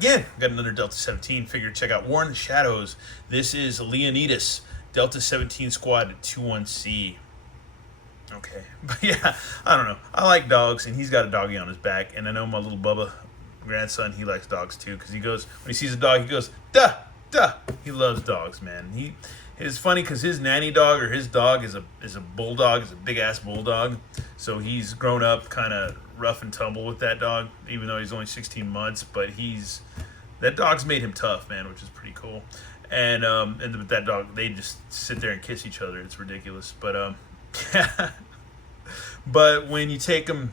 again. Got another Delta-17 figure. Check out War in the Shadows. This is Leonidas, Delta-17 Squad 21C. Okay, but yeah, I don't know. I like dogs, and he's got a doggy on his back, and I know my little Bubba grandson, he likes dogs too, because he goes, when he sees a dog, he goes, duh, duh. He loves dogs, man. It's funny because his nanny dog, or his dog, is a bulldog, is a big ass bulldog. So he's grown up kind of rough and tumble with that dog, even though he's only 16 months. But that dog's made him tough, man, which is pretty cool. And with that dog, they just sit there and kiss each other. It's ridiculous. But but when you take him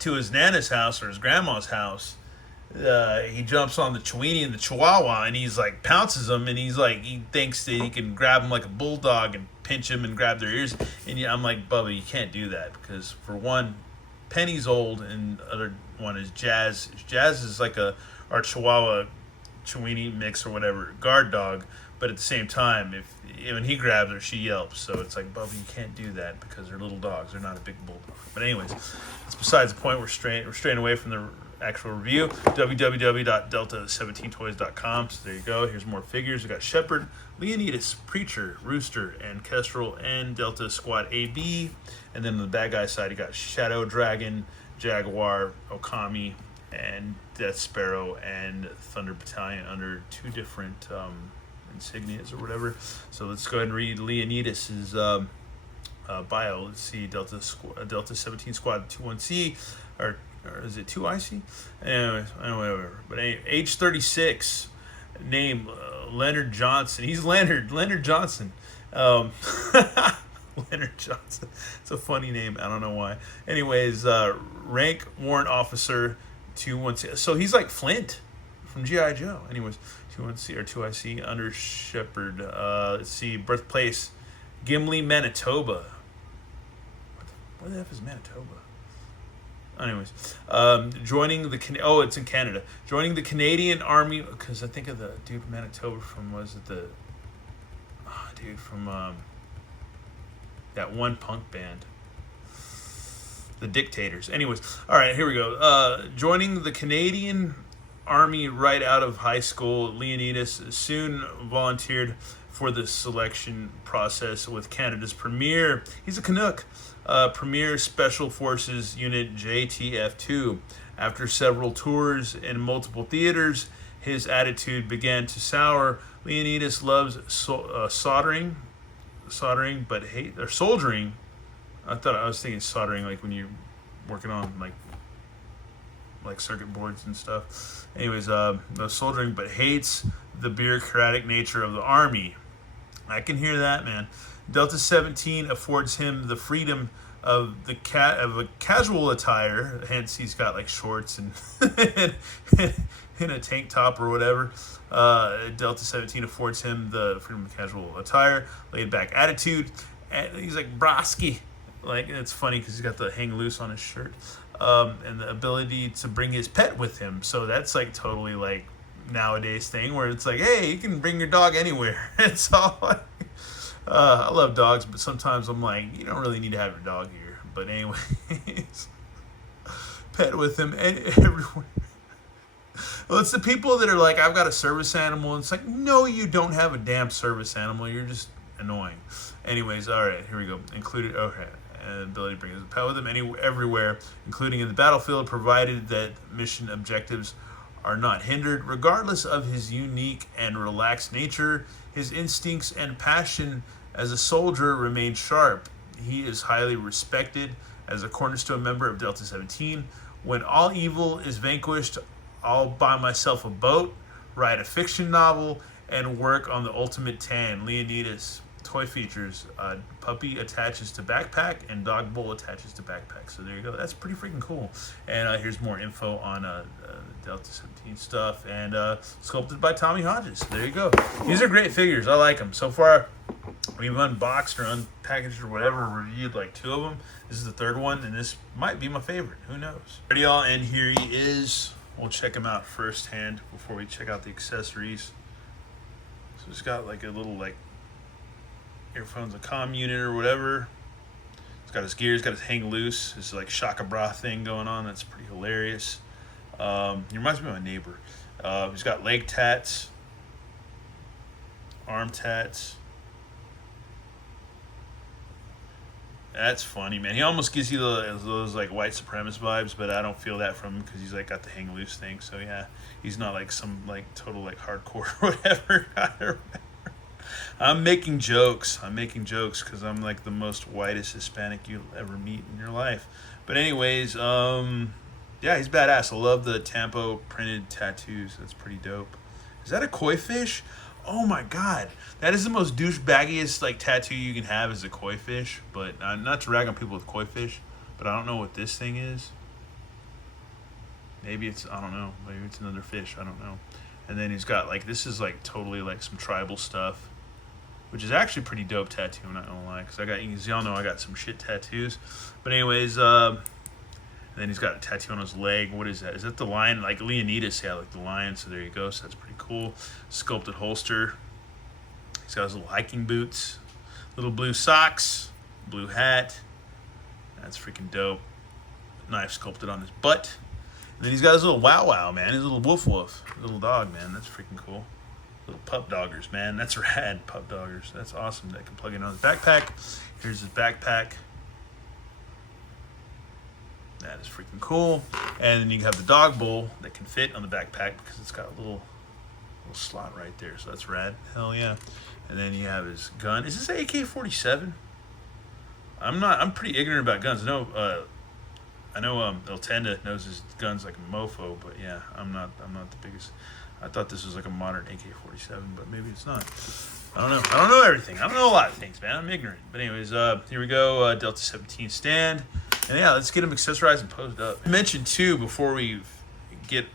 to his nana's house or his grandma's house, he jumps on the Chiweenie and the Chihuahua, and he's like pounces him, and he thinks that he can grab him like a bulldog and pinch him and grab their ears. And I'm like, Bubba, you can't do that, because for one, Penny's old, and the other one is Jazz. Jazz is like our Chihuahua Chiweenie mix or whatever, guard dog. But at the same time, when he grabs her, she yelps. So it's like, Bubba, you can't do that because they're little dogs. They're not a big bulldog. But anyways, it's besides the point. We're straying away from the actual review. www.delta17toys.com. So there you go. Here's more figures. We got Shepherd, Leonidas, Preacher, Rooster, and Kestrel, and Delta Squad AB. And then on the bad guy side, you got Shadow Dragon, Jaguar, Okami, and Death Sparrow, and Thunder Battalion under two different insignias or whatever. So let's go ahead and read Leonidas's bio. Let's see, Delta-17 Squad 21C, or is it 2IC? Anyways, whatever. But age 36, name Leonard Johnson. He's Leonard Johnson. Leonard Johnson. It's a funny name. I don't know why. Anyways, rank warrant officer 2IC. So he's like Flint from G.I. Joe. Anyways, 2IC or 2IC under Shepherd. Let's see, birthplace Gimli, Manitoba. Where the F is Manitoba? Anyways, joining the it's in Canada. Joining the Canadian Army, because I think of the dude from Manitoba from from that one punk band, the Dictators. Anyways, all right, here we go. Joining the Canadian Army right out of high school, Leonidas soon volunteered for the selection process with Canada's premier. He's a Canuck. Premier Special Forces Unit JTF2. After several tours in multiple theaters, his attitude began to sour. Leonidas loves soldering, but soldiering. I was thinking soldering, like when you're working on like circuit boards and stuff. Anyways, no soldering, but hates the bureaucratic nature of the Army. I can hear that, man. Delta-17 affords him the freedom of a casual attire, hence he's got like shorts and in a tank top or whatever. Delta-17 affords him the freedom of casual attire, laid back attitude, and he's like Brosky. Like, it's funny because he's got the hang loose on his shirt, and the ability to bring his pet with him. So that's like totally like nowadays thing where it's like, hey, you can bring your dog anywhere. It's all like, I love dogs, but sometimes I'm like, you don't really need to have your dog here. But anyways, pet with him and everywhere. Well, it's the people that are like, I've got a service animal. And it's like, no, you don't have a damn service animal. You're just annoying. Anyways, all right, here we go. Included, okay. Ability to bring his pet with him everywhere, including in the battlefield, provided that mission objectives are not hindered. Regardless of his unique and relaxed nature, his instincts and passion as a soldier remain sharp. He is highly respected as a cornerstone member of Delta-17. When all evil is vanquished, I'll buy myself a boat, write a fiction novel, and work on the ultimate tan. Leonidas. Toy features, puppy attaches to backpack and dog bowl attaches to backpack. So there you go. That's pretty freaking cool. And here's more info on Delta-17 stuff, and sculpted by Tommy Hodges. There you go. These are great figures. I like them. So far, we've unboxed or unpackaged or whatever, reviewed like 2 of them. This is the 3rd one, and this might be my favorite. Who knows? Alrighty, y'all, and here he is. We'll check him out firsthand before we check out the accessories. So it's got like a little like earphones, a comm unit or whatever. It's got his gears, got his hang loose. This like Shaka Bra thing going on. That's pretty hilarious. He reminds me of my neighbor. He's got leg tats, arm tats. That's funny, man. He almost gives you those like white supremacist vibes, but I don't feel that from him because he's like got the hang loose thing. So yeah, he's not like some like total like hardcore or whatever. I'm making jokes. Because I'm like the most whitest Hispanic you'll ever meet in your life. But anyways, yeah, he's badass. I love the Tampo printed tattoos. That's pretty dope. Is that a koi fish? Oh my god, that is the most douchebaggiest like tattoo you can have is a koi fish. But not to rag on people with koi fish, but I don't know what this thing is. Maybe it's, I don't know. Maybe it's another fish. I don't know. And then he's got like, this is like totally like some tribal stuff, which is actually pretty dope tattoo. I'm not gonna lie, because as y'all know, I got some shit tattoos. But anyways, and then he's got a tattoo on his leg. What is that? Is that the lion? Like Leonidas, yeah, like the lion. So there you go. So that's pretty cool. Sculpted holster. He's got his little hiking boots, little blue socks, blue hat. That's freaking dope. Knife sculpted on his butt. And then he's got his little wow wow, man. His little woof woof. Little dog, man. That's freaking cool. Little pup doggers, man. That's rad. Pup doggers. That's awesome. That can plug in on his backpack. Here's his backpack. That is freaking cool. And then you have the dog bowl that can fit on the backpack because it's got a little slot right there. So that's rad. Hell yeah. And then you have his gun. Is this an AK-47? I'm pretty ignorant about guns. I know Delta knows his guns like a mofo, but yeah, I'm not the biggest. I thought this was like a modern AK-47, but maybe it's not. I don't know. I don't know everything. I don't know a lot of things, man. I'm ignorant. But anyways, here we go. Delta-17 stand. And yeah, let's get him accessorized and posed up. I mentioned too, before we get,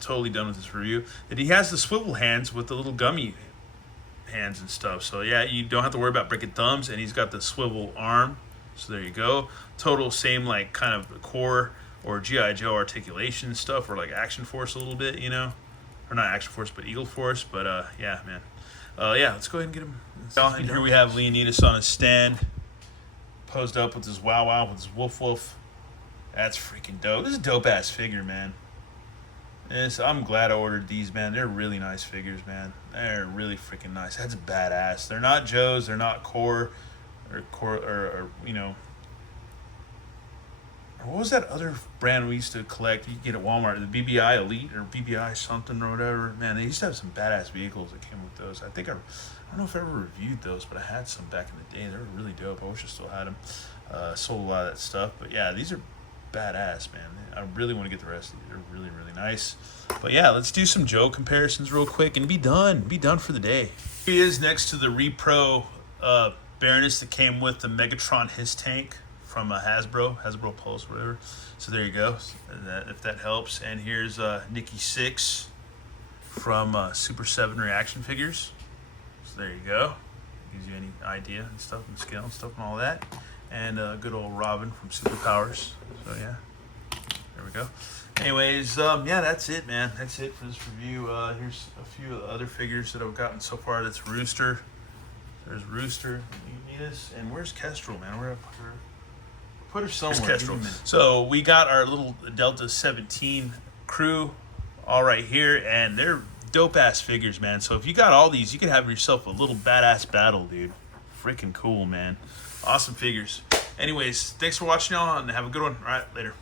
totally done with this review, that he has the swivel hands with the little gummy hands and stuff. So yeah, you don't have to worry about breaking thumbs, and he's got the swivel arm. So there you go. Total same like kind of core or G.I. Joe articulation stuff, or like Action Force a little bit, or not Action Force, but Eagle Force. But yeah, man. Yeah, let's go ahead and get him. And here we have Leonidas on his stand, posed up with his wow wow, with his woof woof. That's freaking dope. This is a dope ass figure, man. I'm glad I ordered these, man. They're really nice figures, man. They're really freaking nice. That's badass. They're not Joe's. They're not Core, or what was that other brand we used to collect? You could get at Walmart, the BBI Elite or BBI something or whatever. Man, they used to have some badass vehicles that came with those. I don't know if I ever reviewed those, but I had some back in the day. They were really dope. I wish I still had them. Sold a lot of that stuff. But yeah, these are badass, man. I really want to get the rest of these. They're really, really nice. But yeah, let's do some Joe comparisons real quick and be done. Be done for the day. Here he is next to the Repro Baroness that came with the Megatron His Tank from Hasbro Pulse, whatever. So there you go, if that helps. And here's Nikki 6 from Super 7 Reaction Figures. So there you go. Gives you any idea and stuff and scale and stuff and all that. And good old Robin from Superpowers. So yeah, there we go. Anyways, yeah, that's it, man. That's it for this review. Here's a few other figures that I've gotten so far. That's Rooster. There's Rooster, Leonidas, and where's Kestrel, man? We're gonna put her somewhere. Kestrel. So we got our little Delta-17 crew all right here, and they're dope ass figures, man. So if you got all these, you can have yourself a little badass battle, dude. Freaking cool, man. Awesome figures. Anyways, thanks for watching, y'all, and have a good one. All right, later.